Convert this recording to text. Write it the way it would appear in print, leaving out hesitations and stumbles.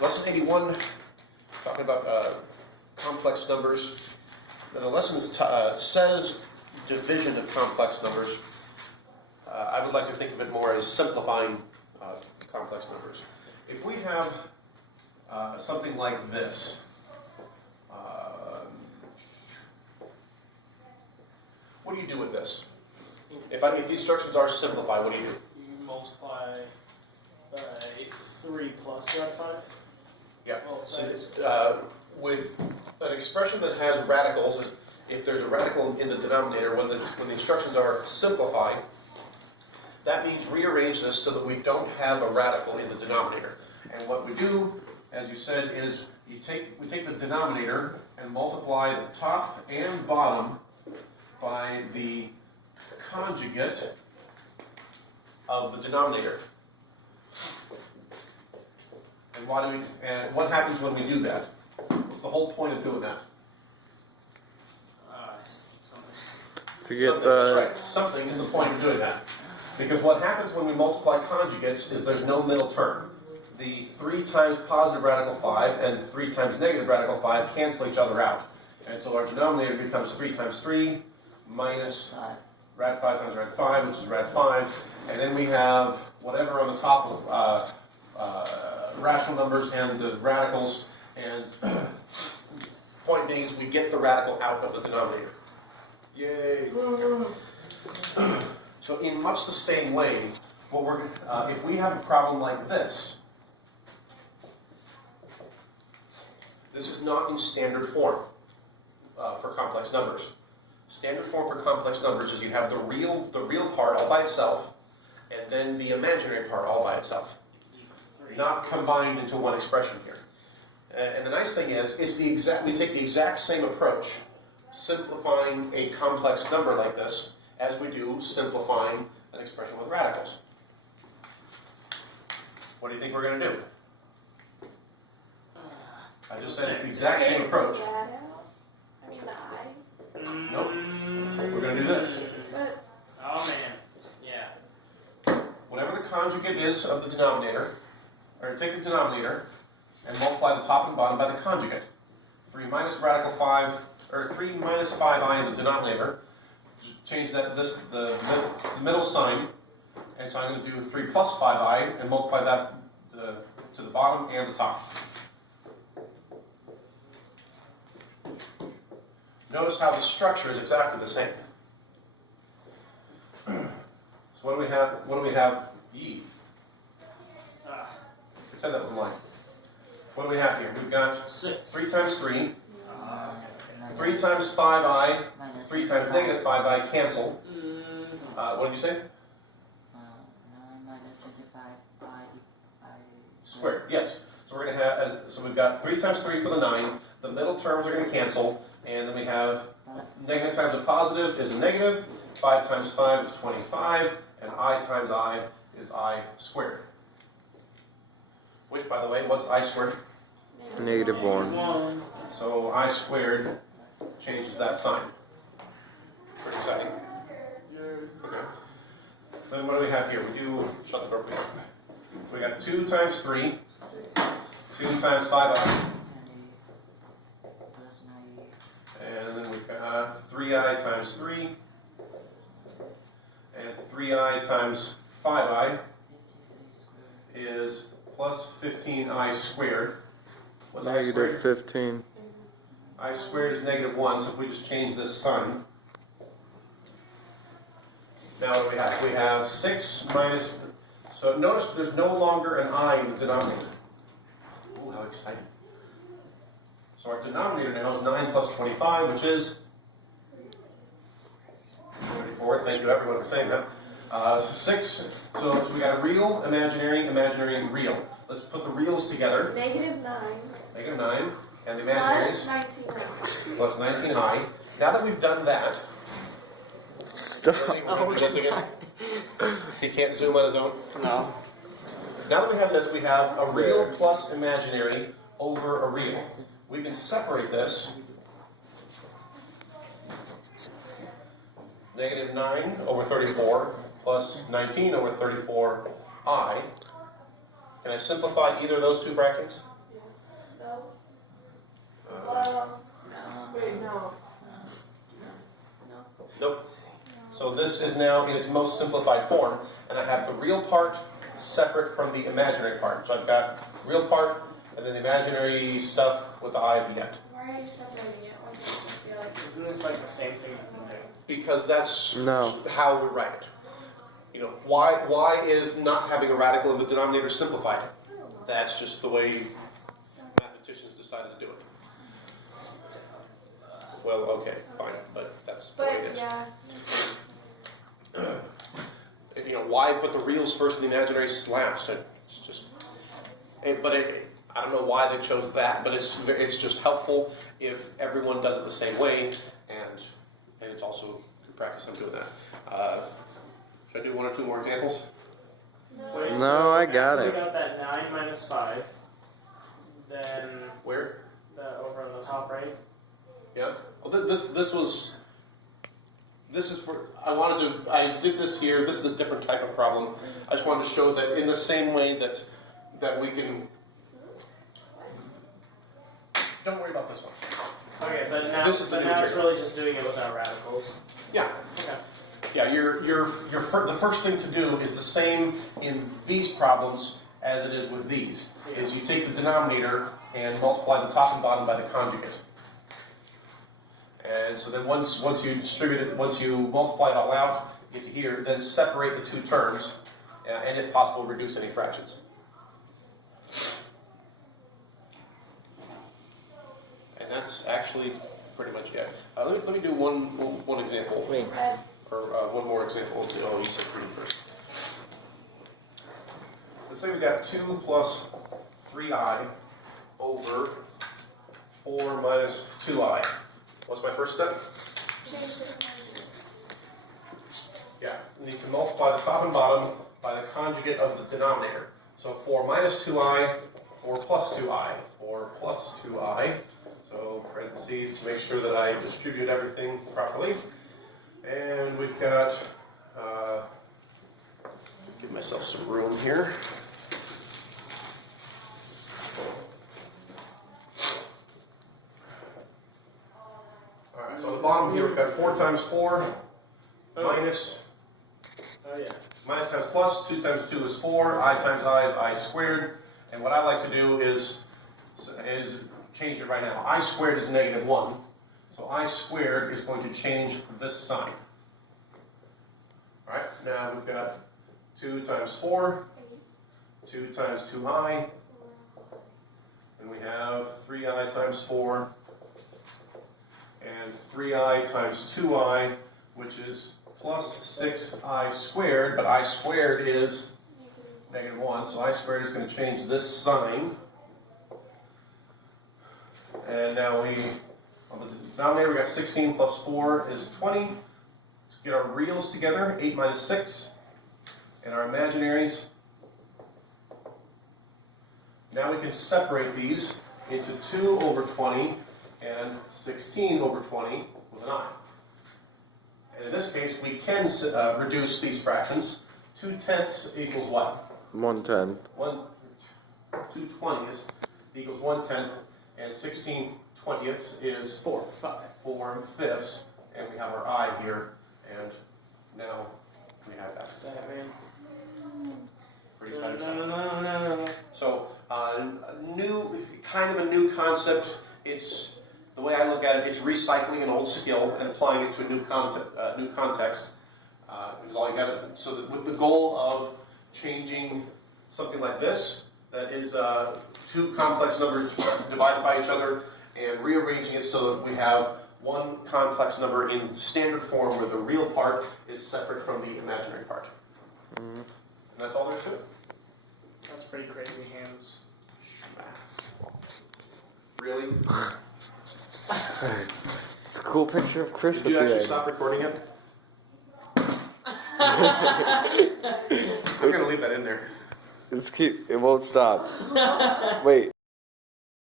Lesson 81, talking about complex numbers. And the lesson says division of complex numbers. I would like to think of it more as simplifying complex numbers. If we have something like this, what do you do with this? If the instructions are simplify, what do? You multiply by 3 plus red 5? Yeah. So, with an expression that has radicals, if there's a radical in the denominator, when the instructions are simplified, that means rearrange this so that we don't have a radical in the denominator. And what we do, as you said, is we take the denominator and multiply the top and bottom by the conjugate of the denominator. And what happens when we do that? What's the whole point of doing that? To get That's right. Something is the point of doing that. Because what happens when we multiply conjugates is there's no middle term. The 3 times positive radical 5 and 3 times negative radical 5 cancel each other out. And so our denominator becomes 3 times 3 minus rad 5 times rad 5, which is rad 5. And then we have whatever on the top of rational numbers and the radicals. And point being is we get the radical out of the denominator. Yay! So in much the same way, if we have a problem like this, this is not in standard form for complex numbers. Standard form for complex numbers is you have the real part all by itself, and then the imaginary part all by itself, not combined into one expression here. And the nice thing is, we take the exact same approach, simplifying a complex number like this, as we do simplifying an expression with radicals. What do you think we're going to do? I just said it's the exact same approach. I mean the I. Nope. We're going to do this. But Oh man, yeah. Whatever the conjugate is of the denominator, or take the denominator and multiply the top and bottom by the conjugate. 3 minus radical 5, or 3 minus 5i in the denominator. Change that the middle sign, and so I'm going to do 3 plus 5i and multiply that to the bottom and the top. Notice how the structure is exactly the same. So what do we have? What do we have? E. Pretend that was a line. What do we have here? We've got 6. 3 times 3. 3 times 5i, 3 times negative 5i cancel. What did you say? 9 minus 25i Squared, yes. So we're going to have, so we've got 3 times 3 for the 9. The middle terms are going to cancel. And then we have negative times a positive is a negative. 5 times 5 is 25. And I times I is I squared. Which, by the way, what's I squared? negative 1. So I squared changes that sign. Pretty exciting. Okay. Then what do we have here? We do, shut the door please. So we got 2 times 3, 2 times 5i, and then we've got 3i times 3, and 3i times 5i is plus 15i squared. What's I squared? Negative 15. I squared is negative 1, so if we just change this sign. Now what do we have? We have 6 minus, so notice there's no longer an I in the denominator. Ooh, how exciting. So our denominator now is 9 plus 25, which is 34. Thank you everyone for saying that. 6, so we got a real, imaginary, imaginary, and real. Let's put the reals together. negative 9. Negative 9. And the imaginaries? Plus 19i. Plus 19i. Now that we've done that, Stop. he can't zoom on his own? No. Now that we have this, we have a real plus imaginary over a real. We can separate this. Negative 9 over 34 plus 19 over 34i. Can I simplify either of those two fractions? Yeah. Well, No. wait, no. Nope. So this is now in its most simplified form, and I have the real part separate from the imaginary part. So I've got real part, and then the imaginary stuff with the I at the end. Why are you separating it? Why can't it just be like... Isn't this like the same thing you can do? Because that's No. how we write it. You know, why is not having a radical in the denominator simplified? That's just the way mathematicians decided to do it. Well, okay, fine, but that's the way it But, is. yeah. You know, why put the reals first and the imaginary last? It's just, I don't know why they chose that, but it's just helpful if everyone does it the same way, and it's also good practice on doing that. Should I do one or two more examples? Wait, No, so I got after it. We got that 9 minus 5. Then Where? over on the top right. Yeah. Well, this is for, I did this here, this is a different type of problem. I just wanted to show that in the same way that we can, don't worry about this one. Okay, but now, This is the new now it's material. really just doing it without radicals. Yeah. Okay. Yeah, the first thing to do is the same in these problems as it is with these. Is you take the denominator and multiply the top and bottom by the conjugate. And so then once you distribute it, once you multiply it all out, you get to here, then separate the two terms, and if possible, reduce any fractions. And that's actually pretty much it. Let me do one example. Wait. Or one more example. Let's see. Oh, you said green first. Let's say we got 2 plus 3i over 4 minus 2i. What's my first step? Change the conjugate. Yeah, you need to multiply the top and bottom by the conjugate of the denominator. So 4 minus 2i, 4 plus 2i, 4 plus 2i. So parentheses to make sure that I distribute everything properly. And we've got, give myself some room here. Alright, so on the bottom here we've got 4 times 4 minus, Oh yeah. minus times plus, 2 times 2 is 4, I times I is I squared. And what I like to do is change it right now. I squared is negative 1. So I squared is going to change this sign. Alright, now we've got 2 times 4, 2 times 2i, and we have 3i times 4, and 3i times 2i, which is plus 6i squared, but I squared is negative 1, so I squared is going to change this sign. And now on the denominator we got 16 plus 4 is 20. Let's get our reals together, 8 minus 6, and our imaginaries. Now we can separate these into 2 over 20 and 16 over 20 with an I. And in this case, we can reduce these fractions. 2/10 equals what? 1/10. 2/20 equals 1/10, and 16/20 is 4, 5. 4/5, and we have our I here, and now we have that. Batman. Pretty exciting stuff. No. So, kind of a new concept. It's the way I look at it. It's recycling an old skill and applying it to a new context. Is all you got. So, that with the goal of changing something like this, that is 2 complex numbers divided by each other, and rearranging it so that we have one complex number in standard form where the real part is separate from the imaginary part. And that's all there is to it. That's pretty crazy, Hams. Really? It's a cool picture of Chris Did you at the actually end. stop recording it? I'm going to leave that in there. It won't stop. Wait.